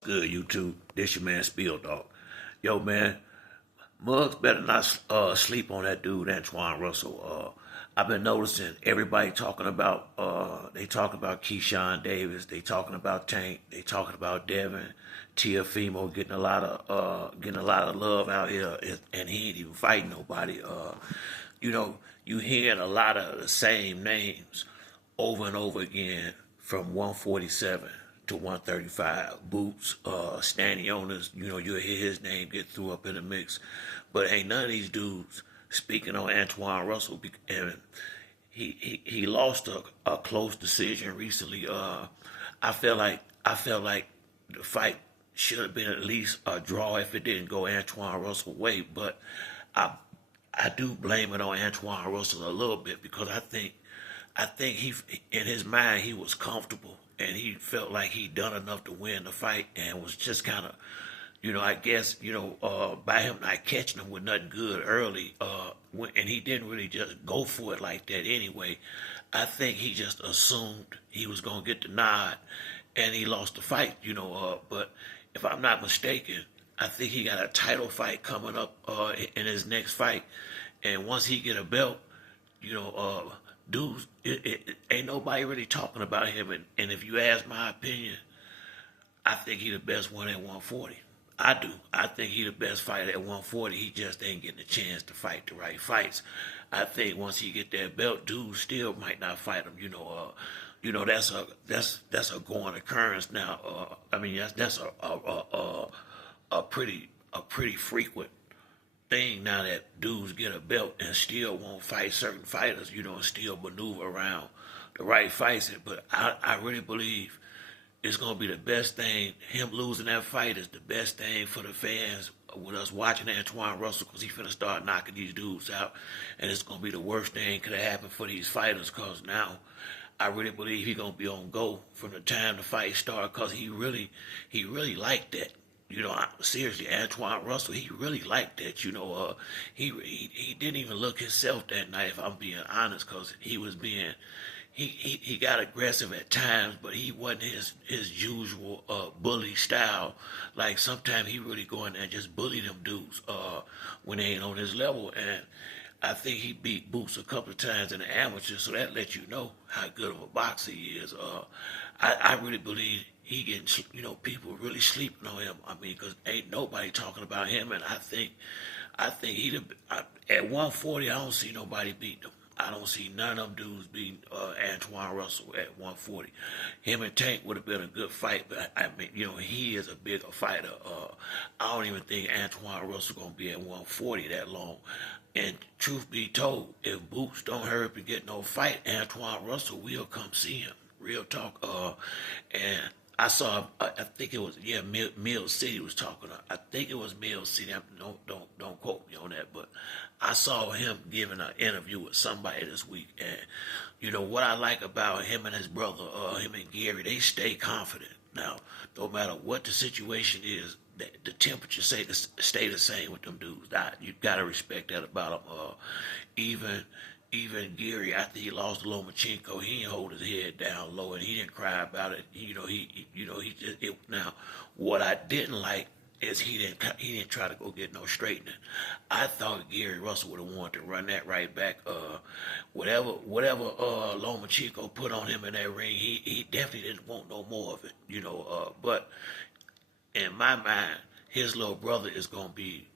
Good, YouTube. This your man Spill Dog. Yo, man, Muggs better not sleep on that dude, Antuanne Russell. I've been noticing everybody talking about they talking about Keyshawn Davis, they talking about Tank, they talking about Devin, Tiafimo getting a lot of love out here, and he ain't even fighting nobody. You hearing a lot of the same names over and over again from 147 to 135. Boots, Stanionis, you'll hear his name get threw up in the mix. But ain't none of these dudes speaking on Antuanne Russell. And he lost a close decision recently. I felt like the fight should have been at least a draw if it didn't go Antuanne Russell way. But I I do blame it on Antuanne Russell a little bit because I think he in his mind he was comfortable and he felt like he'd done enough to win the fight and was just kind of, I guess, by him not catching him with nothing good early, and he didn't really just go for it like that anyway. I think he just assumed he was gonna get the nod, and he lost the fight. But if I'm not mistaken, I think he got a title fight coming up in his next fight, and once he get a belt, dudes, ain't nobody really talking about him. And if you ask my opinion, I think he the best one at 140. I do. I think he the best fighter at 140. He just ain't getting a chance to fight the right fights. I think once he get that belt, dudes still might not fight him. That's a going occurrence now. I mean that's a pretty frequent thing now that dudes get a belt and still won't fight certain fighters, and still maneuver around the right fights. But I really believe it's gonna be the best thing. Him losing that fight is the best thing for the fans with us watching Antuanne Russell because he finna start knocking these dudes out, and it's gonna be the worst thing could have happened for these fighters because now I really believe he gonna be on go from the time the fight start because he really liked that. Seriously, Antoine Russell, he really liked that. He didn't even look himself that night, if I'm being honest, because he got aggressive at times, but he wasn't his usual bully style. Like sometimes he really go in there and just bully them dudes when they ain't on his level. And I think he beat Boots a couple of times in the amateur, so that lets you know how good of a boxer he is. I really believe he getting, people really sleeping on him. I mean, because ain't nobody talking about him, and I think at 140, I don't see nobody beating him. I don't see none of them dudes beating Antoine Russell at 140. Him and Tank would have been a good fight, but I mean, he is a bigger fighter. I don't even think Antoine Russell gonna be at 140 that long. And truth be told, if Boots don't hurry up and get no fight, Antoine Russell will come see him. Real talk. And I saw, I think it was, yeah, Mill City was talking. I think it was Mill City. Don't quote me on that, but I saw him giving an interview with somebody this week, and what I like about him and his brother, him and Gary, they stay confident. Now, no matter what the situation is, the temperature stay the same with them dudes. You gotta respect that about them. Even Gary, after he lost to Lomachenko, he didn't hold his head down low and he didn't cry about it. He just now. What I didn't like is he didn't try to go get no straightening. I thought Gary Russell would have wanted to run that right back. Whatever Lomachenko put on him in that ring, he definitely didn't want no more of it. But in my mind, his little brother is gonna be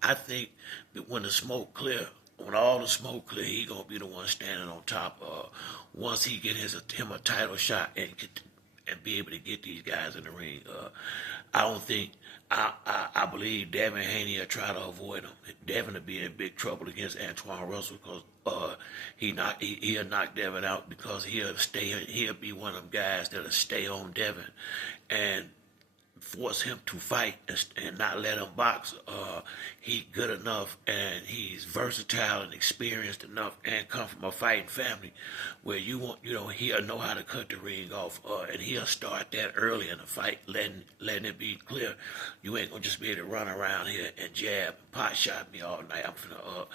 I think that when the smoke clear, when all the smoke clear, he gonna be the one standing on top. Once he get him a title shot and be able to get these guys in the ring. I don't think I believe Devin Haney will try to avoid him. Devin will be in big trouble against Antoine Russell because he'll knock Devin out because he'll be one of them guys that'll stay on Devin and force him to fight and not let him box. He's good enough and he's versatile and experienced enough and come from a fighting family where he'll know how to cut the ring off and he'll start that early in the fight, letting it be clear. You ain't gonna just be able to run around here and jab and pot shot me all night. I'm finna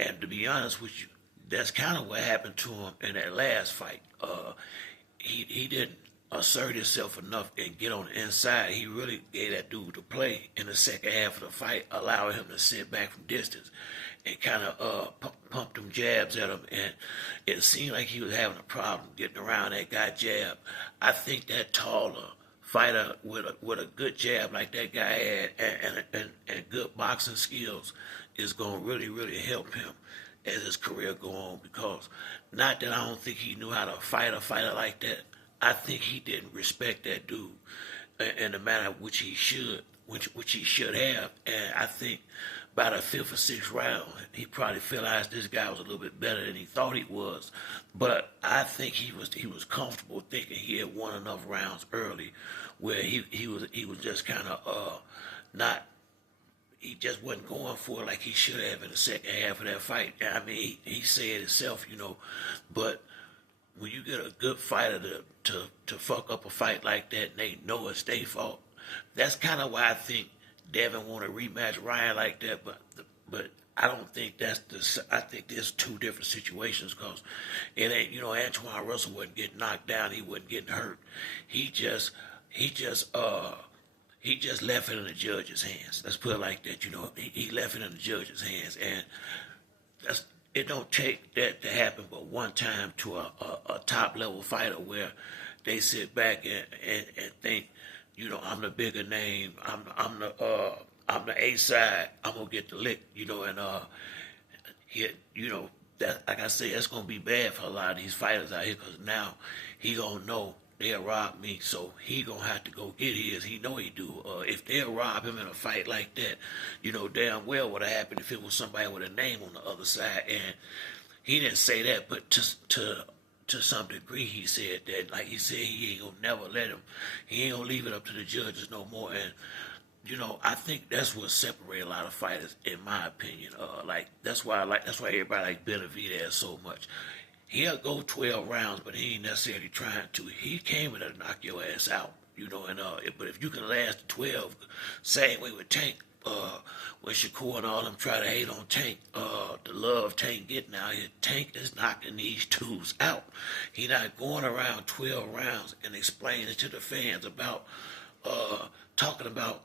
and to be honest with you, that's kind of what happened to him in that last fight. He didn't. assert himself enough and get on the inside. He really gave that dude to play in the second half of the fight, allowing him to sit back from distance and kind of pump them jabs at him. And it seemed like he was having a problem getting around that guy jab. I think that taller fighter with a good jab like that guy had and good boxing skills is going to really help him as his career go on, because not that I don't think he knew how to fight a fighter like that. I think he didn't respect that dude in the manner which he should, which he should have. And I think by the fifth or sixth round, he probably realized this guy was a little bit better than he thought he was. But I think he was comfortable thinking he had won enough rounds early, where he was just kind of not. He just wasn't going for it like he should have in the second half of that fight. I mean, he said it himself, but when you get a good fighter to fuck up a fight like that and they know it's their fault, that's kind of why I think Devin want to rematch Ryan like that. But I don't think that's I think there's two different situations, because it ain't, Antuanne Russell wasn't getting knocked down, he wasn't getting hurt. He just left it in the judge's hands. Let's put it like that. He left it in the judge's hands, and it don't take that to happen but one time to a top level fighter, where they sit back and think, I'm the bigger name. I'm the A side. I'm gonna get the lick. That, like I said, that's gonna be bad for a lot of these fighters out here, because now he gonna know they'll rob me, so he gonna have to go get his. He know he do. If they'll rob him in a fight like that, damn well what would have happened if it was somebody with a name on the other side. And he didn't say that, but to some degree he said that. Like he said, he ain't gonna never let him. He ain't gonna leave it up to the judges no more. And I think that's what separates a lot of fighters, in my opinion. That's why everybody like Benavidez so much. He'll go 12 rounds, but he ain't necessarily trying to. He came in to knock your ass out, but if you can last 12, same way with Tank. When Shakur and all them try to hate on Tank, the love Tank getting out here, Tank is knocking these twos out. He not going around 12 rounds and explaining to the fans about, talking about,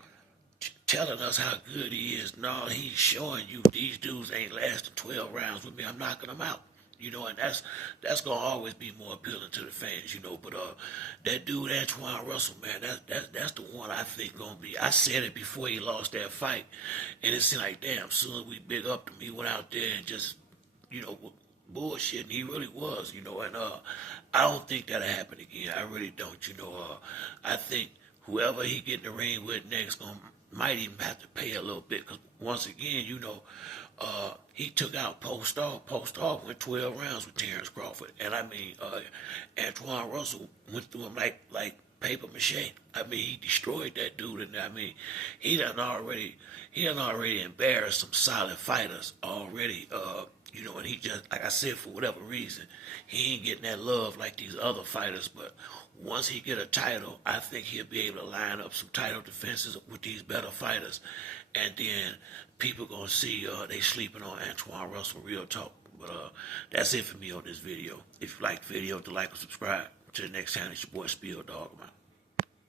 telling us how good he is. No, he's showing you these dudes ain't lasting 12 rounds with me. I'm knocking them out. And that's gonna always be more appealing to the fans, But that dude Antuanne Russell, man, that's the one I think gonna be. I said it before he lost that fight, and it seemed like, damn, soon as we big up him, he went out there and just, bullshit. And he really was, And I don't think that'll happen again. I really don't, I think whoever he get in the ring with next might even have to pay a little bit, because once again, he took out Postol. Postol went 12 rounds with Terrence Crawford. And I mean, Antuanne Russell went through him like paper mache. I mean, he destroyed that dude. And I mean, he done already embarrassed some solid fighters already. And he just, like I said, for whatever reason, he ain't getting that love like these other fighters. But once he get a title, I think he'll be able to line up some title defenses with these better fighters. And then people gonna see they sleeping on Antuanne Russell, real talk. But that's it for me on this video. If you like the video, to like and subscribe. Till the next time, it's your boy Spill Dog, man.